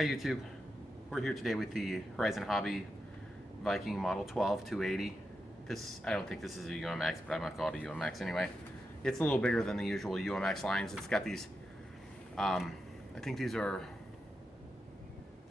Hi YouTube, we're here today with the Horizon Hobby Viking Model 12 280. I don't think this is a UMX, but I'm gonna call it a UMX anyway. It's a little bigger than the usual UMX lines. It's got these, I think these are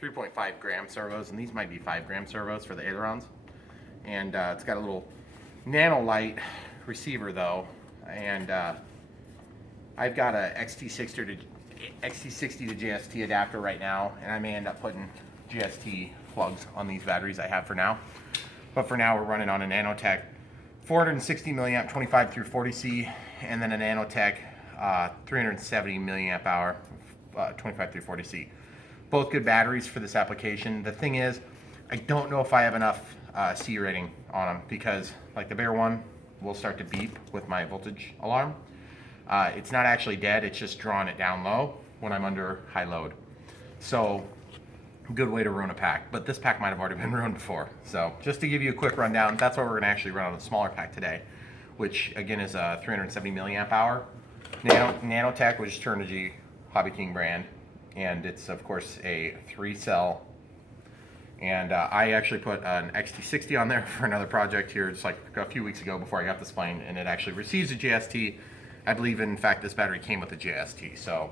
3.5 gram servos, and these might be 5 gram servos for the Ailerons. And it's got a little nano light receiver though, and I've got a XT60 to JST adapter right now, and I may end up putting JST plugs on these batteries I have for now. But for now, we're running on a Nanotech 460 milliamp 25 through 40C, and then a Nanotech 370 milliamp hour 25 through 40C. Both good batteries for this application. The thing is, I don't know if I have enough C rating on them, because like the bigger one will start to beep with my voltage alarm. It's not actually dead, it's just drawing it down low when I'm under high load. So, good way to ruin a pack. But this pack might have already been ruined before. So, just to give you a quick rundown, that's what we're going to actually run on the smaller pack today, which again is a 370 milliamp hour Nanotech, which is Turnigy Hobby King brand. And it's, of course, a 3-cell. And I actually put an XT60 on there for another project here just like a few weeks ago before I got this plane, and it actually receives a JST. I believe, in fact, this battery came with a JST, so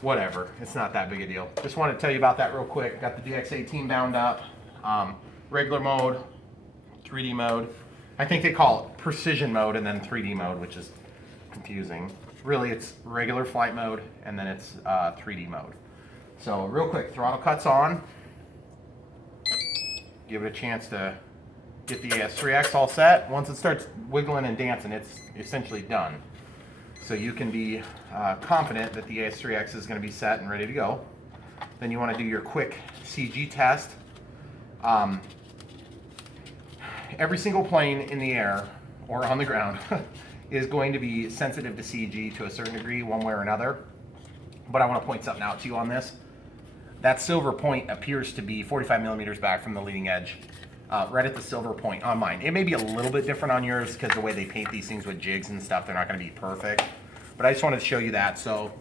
whatever. It's not that big a deal. Just want to tell you about that real quick. Got the DX18 bound up. Regular mode, 3D mode. I think they call it precision mode and then 3D mode, which is confusing. Really, it's regular flight mode and then it's 3D mode. So real quick, throttle cuts on. Give it a chance to get the AS3X all set. Once it starts wiggling and dancing, it's essentially done. So you can be confident that the AS3X is going to be set and ready to go. Then you want to do your quick CG test. Every single plane in the air or on the ground is going to be sensitive to CG to a certain degree, one way or another. But I want to point something out to you on this. That silver point appears to be 45 millimeters back from the leading edge. Right at the silver point on mine. It may be a little bit different on yours because the way they paint these things with jigs and stuff, they're not going to be perfect. But I just wanted to show you that. So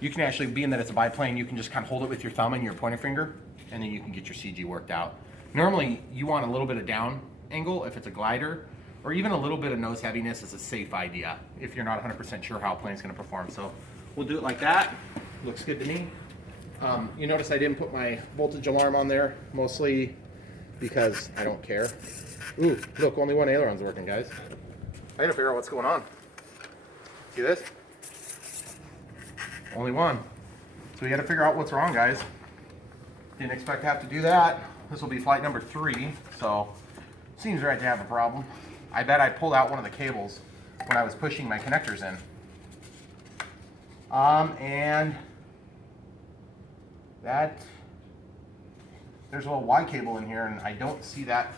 you can actually, being that it's a biplane, you can just kind of hold it with your thumb and your pointer finger, and then you can get your CG worked out. Normally, you want a little bit of down angle if it's a glider, or even a little bit of nose heaviness is a safe idea if you're not 100% sure how a plane's going to perform. So we'll do it like that. Looks good to me. You notice I didn't put my voltage alarm on there, mostly because I don't care. Ooh, look, only one aileron's working, guys. I gotta figure out what's going on. See this? Only one. So we gotta figure out what's wrong, guys. Didn't expect to have to do that. This will be flight number 3, so seems right to have a problem. I bet I pulled out one of the cables when I was pushing my connectors in. And that, there's a little Y cable in here, and I don't see that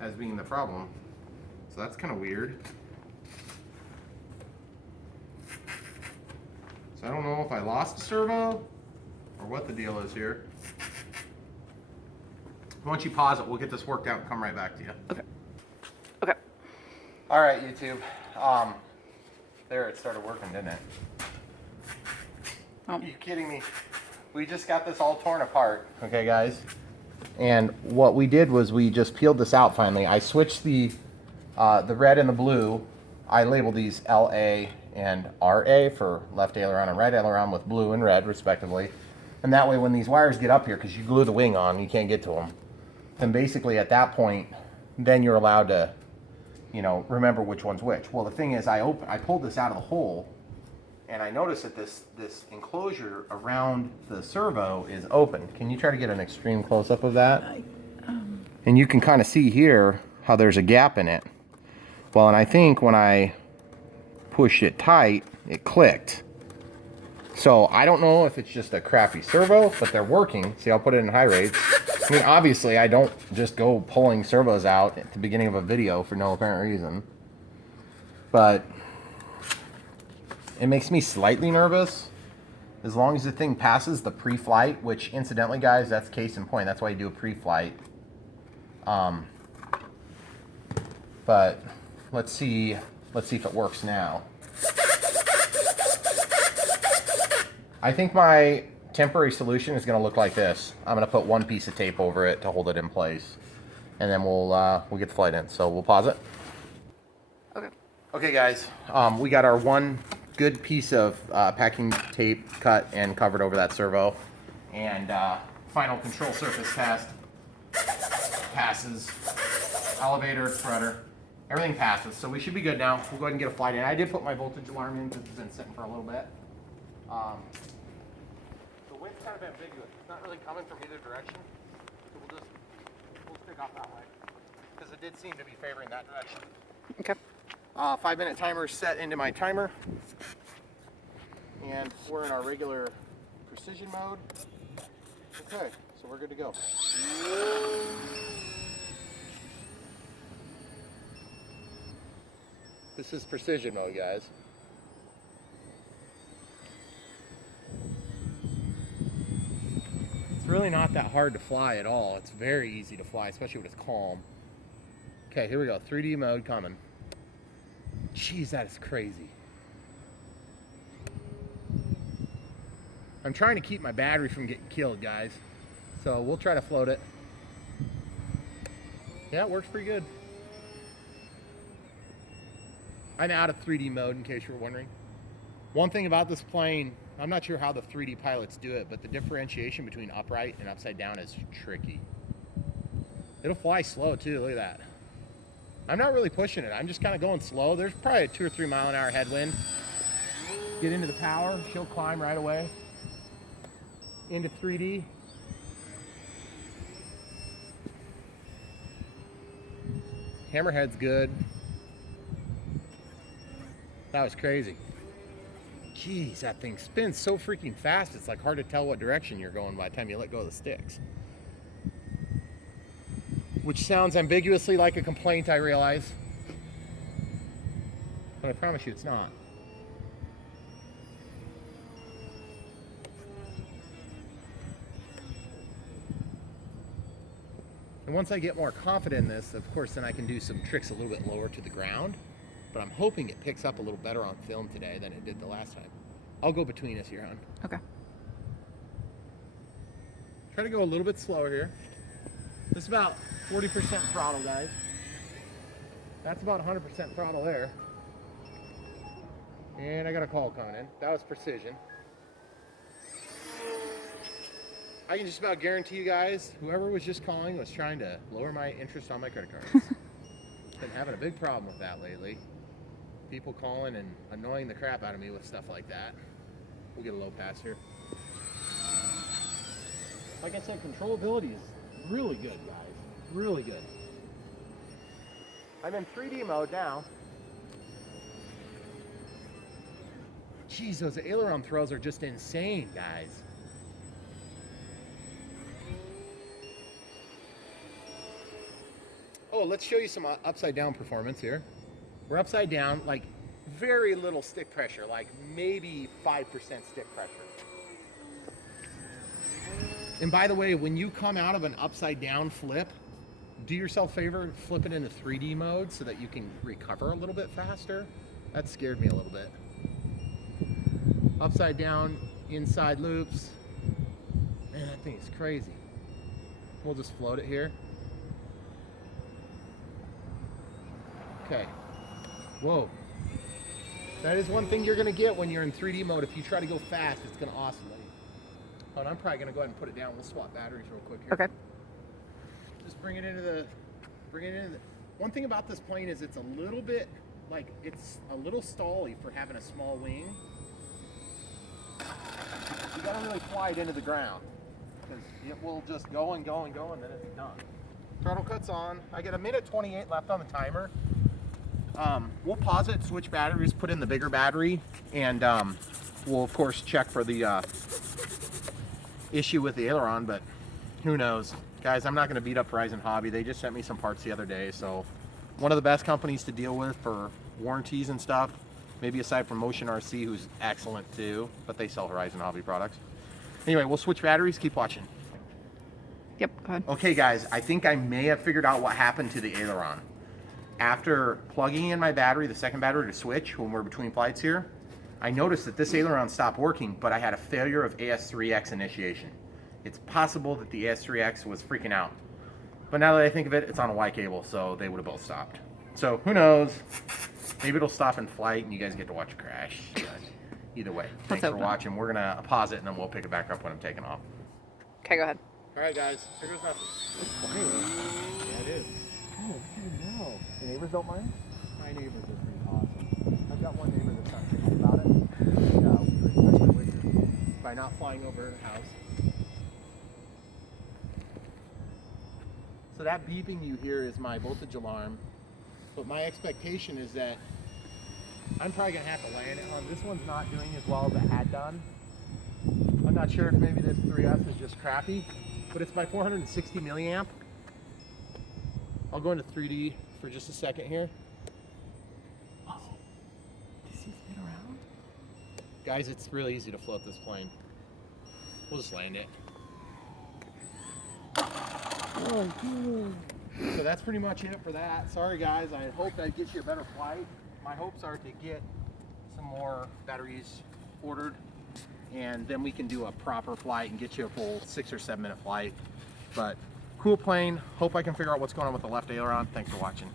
as being the problem. So that's kind of weird. So I don't know if I lost a servo or what the deal is here. Once you pause it, we'll get this worked out and come right back to you. Okay. Okay. All right, YouTube. There, it started working, didn't it? Oh. Are you kidding me? We just got this all torn apart. Okay, guys. And what we did was we just peeled this out finally. I switched the red and the blue. I labeled these LA and RA for left aileron and right aileron with blue and red respectively. And that way when these wires get up here, because you glue the wing on, you can't get to them. Then basically at that point, then you're allowed to, you know, remember which one's which. Well, the thing is, I pulled this out of the hole, and I noticed that this enclosure around the servo is open. Can you try to get an extreme close-up of that? And you can kind of see here how there's a gap in it. Well, and I think when I pushed it tight, it clicked. So I don't know if it's just a crappy servo, but they're working. See, I'll put it in high rates. I mean, obviously, I don't just go pulling servos out at the beginning of a video for no apparent reason. But it makes me slightly nervous as long as the thing passes the pre-flight, which incidentally, guys, that's case in point. That's why you do a pre-flight. But let's see if it works now. I think my temporary solution is going to look like this. I'm going to put one piece of tape over it to hold it in place, and then we'll get the flight in. So we'll pause it. Okay. Okay, guys, we got our one good piece of packing tape cut and covered over that servo, and final control surface test passes. Elevator, rudder, everything passes, so we should be good now. We'll go ahead and get a flight in. I did put my voltage alarm in because it's been sitting for a little bit. The wind's kind of ambiguous. It's not really coming from either direction, so we'll stick off that way because it did seem to be favoring that direction. Okay. 5-minute timer set into my timer, and we're in our regular precision mode. Okay, so we're good to go. This is precision mode, guys. It's really not that hard to fly at all. It's very easy to fly, especially when it's calm. Okay, here we go. 3D mode coming. Jeez, that is crazy. I'm trying to keep my battery from getting killed, guys. So we'll try to float it. Yeah, it works pretty good. I'm out of 3D mode, in case you were wondering. One thing about this plane, I'm not sure how the 3D pilots do it, but the differentiation between upright and upside down is tricky. It'll fly slow too, look at that. I'm not really pushing it, I'm just kind of going slow. There's probably a 2 or 3 mile an hour headwind. Get into the power, she'll climb right away. Into 3D. Hammerhead's good. That was crazy. Jeez, that thing spins so freaking fast, it's like hard to tell what direction you're going by the time you let go of the sticks. Which sounds ambiguously like a complaint, I realize. But I promise you it's not. And once I get more confident in this, of course, then I can do some tricks a little bit lower to the ground. But I'm hoping it picks up a little better on film today than it did the last time. I'll go between us here, hon. Okay. Try to go a little bit slower here. This is about 40% throttle, guys. That's about 100% throttle there. And I got a call coming in. That was precision. I can just about guarantee you guys, whoever was just calling was trying to lower my interest on my credit cards. Been having a big problem with that lately. People calling and annoying the crap out of me with stuff like that. We'll get a low pass here. Like I said, controllability is really good, guys. Really good. I'm in 3D mode now. Jeez, those aileron throws are just insane, guys. Oh, let's show you some upside down performance here. We're upside down, like very little stick pressure, like maybe 5% stick pressure. And by the way, when you come out of an upside down flip, do yourself a favor, flip it into 3D mode so that you can recover a little bit faster. That scared me a little bit. Upside down, inside loops. Man, that thing is crazy. We'll just float it here. Okay. Whoa. That is one thing you're going to get when you're in 3D mode. If you try to go fast, it's going to oscillate. Oh, and I'm probably going to go ahead and put it down. We'll swap batteries real quick here. Okay. Just bring it into the... One thing about this plane is it's a little bit, like, it's a little stally for having a small wing. You got to really fly it into the ground because it will just go and go and go and then it's done. Throttle cuts on. I get 1:28 left on the timer. We'll pause it, switch batteries, put in the bigger battery, and we'll of course check for the issue with the aileron, but who knows. Guys, I'm not going to beat up Horizon Hobby. They just sent me some parts the other day, so one of the best companies to deal with for warranties and stuff, maybe aside from Motion RC, who's excellent too, but they sell Horizon Hobby products. Anyway, we'll switch batteries, keep watching. Yep, go ahead. Okay guys, I think I may have figured out what happened to the aileron. After plugging in my battery, the second battery to switch when we're between flights here, I noticed that this aileron stopped working, but I had a failure of AS3X initiation. It's possible that the AS3X was freaking out. But now that I think of it, it's on a Y cable, so they would have both stopped. So who knows? Maybe it'll stop in flight and you guys get to watch it crash. But either way, thanks for watching. We're gonna pause it and then we'll pick it back up when I'm taking off. Okay, go ahead. All right, guys. Here goes nothing. It's quiet. Yeah, it is. Oh, no. The neighbors don't mind? My neighbors are pretty awesome. I've got one neighbor that's not crazy about it. Especially with by not flying over her house. So that beeping you hear is my voltage alarm. But my expectation is that I'm probably gonna have to land it on. This one's not doing as well as it had done. I'm not sure if maybe this 3S is just crappy, but it's my 460 milliamp. I'll go into 3D for just a second here. Oh, does he spin around? Guys, it's really easy to float this plane. We'll just land it. So that's pretty much it for that. Sorry guys, I hope that gets you a better flight. My hopes are to get some more batteries ordered and then we can do a proper flight and get you a full 6 or 7 minute flight. But cool plane. Hope I can figure out what's going on with the left aileron. Thanks for watching.